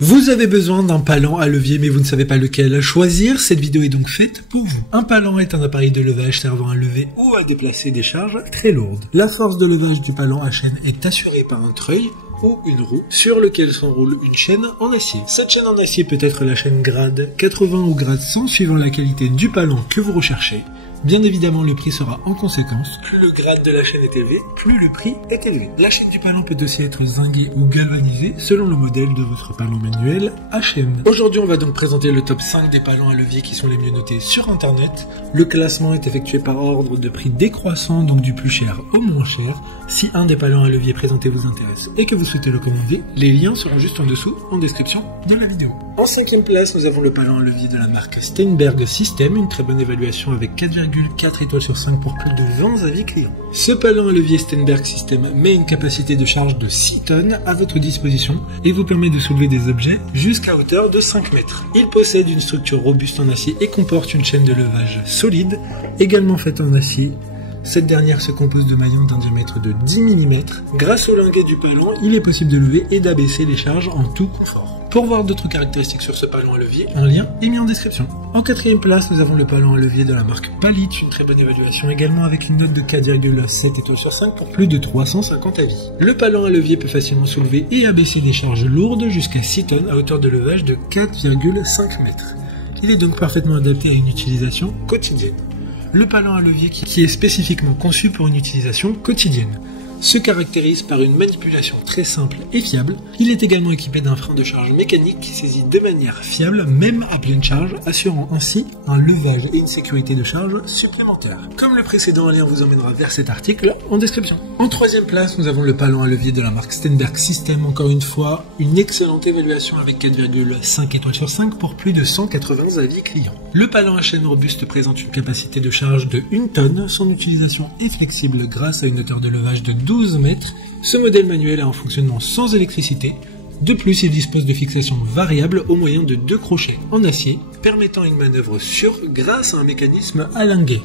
Vous avez besoin d'un palan à levier mais vous ne savez pas lequel choisir, cette vidéo est donc faite pour vous. Un palan est un appareil de levage servant à lever ou à déplacer des charges très lourdes. La force de levage du palan à chaîne est assurée par un treuil ou une roue sur lequel s'enroule une chaîne en acier. Cette chaîne en acier peut être la chaîne grade 80 ou grade 100 suivant la qualité du palan que vous recherchez. Bien évidemment, le prix sera en conséquence. Plus le grade de la chaîne est élevé, plus le prix est élevé. La chaîne du palan peut aussi être zinguée ou galvanisée selon le modèle de votre palan manuel à chaîne. Aujourd'hui, on va donc présenter le top 5 des palans à levier qui sont les mieux notés sur internet. Le classement est effectué par ordre de prix décroissant, donc du plus cher au moins cher. Si un des palans à levier présentés vous intéresse et que vous souhaitez le commander, les liens seront juste en dessous en description de la vidéo. En 5e place, nous avons le palan à levier de la marque Steinberg System, une très bonne évaluation avec 4,4 étoiles sur 5 pour plus de 20 avis clients. Ce palan à levier Steinberg System met une capacité de charge de 6 tonnes à votre disposition et vous permet de soulever des objets jusqu'à hauteur de 5 mètres. Il possède une structure robuste en acier et comporte une chaîne de levage solide, également faite en acier. Cette dernière se compose de maillons d'un diamètre de 10 mm. Grâce au linguet du palan, il est possible de lever et d'abaisser les charges en tout confort. Pour voir d'autres caractéristiques sur ce palan à levier, un lien est mis en description. En 4e place, nous avons le palan à levier de la marque Palit, une très bonne évaluation également avec une note de 4,7 étoiles sur 5 pour plus de 350 avis. Le palan à levier peut facilement soulever et abaisser des charges lourdes jusqu'à 6 tonnes à hauteur de levage de 4,5 mètres. Il est donc parfaitement adapté à une utilisation quotidienne. Le palan à levier qui est spécifiquement conçu pour une utilisation quotidienne se caractérise par une manipulation très simple et fiable. Il est également équipé d'un frein de charge mécanique qui saisit de manière fiable, même à pleine charge, assurant ainsi un levage et une sécurité de charge supplémentaires. Comme le précédent, un lien vous emmènera vers cet article en description. En 3e place, nous avons le palan à levier de la marque Steinberg System, encore une fois, une excellente évaluation avec 4,5 étoiles sur 5 pour plus de 180 avis clients. Le palan à chaîne robuste présente une capacité de charge de 1 tonne, son utilisation est flexible grâce à une hauteur de levage de 12 mètres. Ce modèle manuel est en fonctionnement sans électricité. De plus, il dispose de fixations variables au moyen de 2 crochets en acier, permettant une manœuvre sûre grâce à un mécanisme à linguet.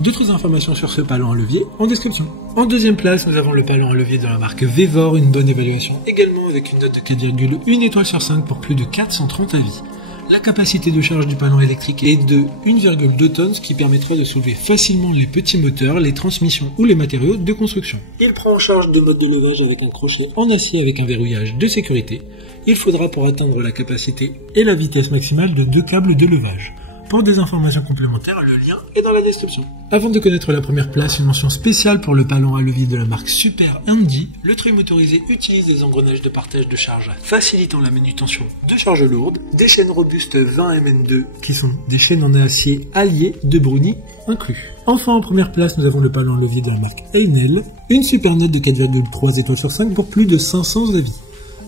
D'autres informations sur ce palan à levier en description. En 2e place, nous avons le palan à levier de la marque Vevor, une bonne évaluation également avec une note de 4,1 étoiles sur 5 pour plus de 430 avis. La capacité de charge du palan électrique est de 1,2 tonnes, ce qui permettra de soulever facilement les petits moteurs, les transmissions ou les matériaux de construction. Il prend en charge 2 modes de levage avec un crochet en acier avec un verrouillage de sécurité. Il faudra pour atteindre la capacité et la vitesse maximale de 2 câbles de levage. Pour des informations complémentaires, le lien est dans la description. Avant de connaître la première place, une mention spéciale pour le palan à levier de la marque Super Handy. Le treuil motorisé utilise des engrenages de partage de charge facilitant la manutention de charges lourdes, des chaînes robustes 20 Mn2 qui sont des chaînes en acier alliées de Bruni inclus. Enfin, en première place, nous avons le palan à levier de la marque Einel, une super note de 4,3 étoiles sur 5 pour plus de 500 avis.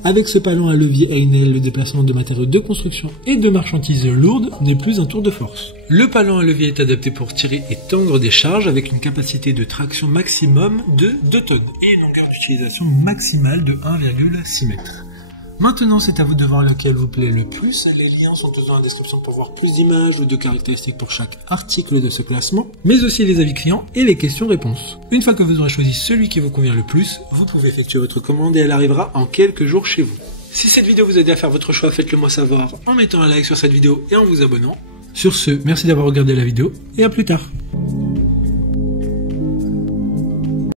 Avec ce palan à levier Einel, le déplacement de matériaux de construction et de marchandises lourdes n'est plus un tour de force. Le palan à levier est adapté pour tirer et tendre des charges avec une capacité de traction maximum de 2 tonnes et une longueur d'utilisation maximale de 1,6 m. Maintenant, c'est à vous de voir lequel vous plaît le plus. Les liens sont tous dans la description pour voir plus d'images ou de caractéristiques pour chaque article de ce classement, mais aussi les avis clients et les questions-réponses. Une fois que vous aurez choisi celui qui vous convient le plus, vous pouvez effectuer votre commande et elle arrivera en quelques jours chez vous. Si cette vidéo vous a aidé à faire votre choix, faites-le moi savoir en mettant un like sur cette vidéo et en vous abonnant. Sur ce, merci d'avoir regardé la vidéo et à plus tard.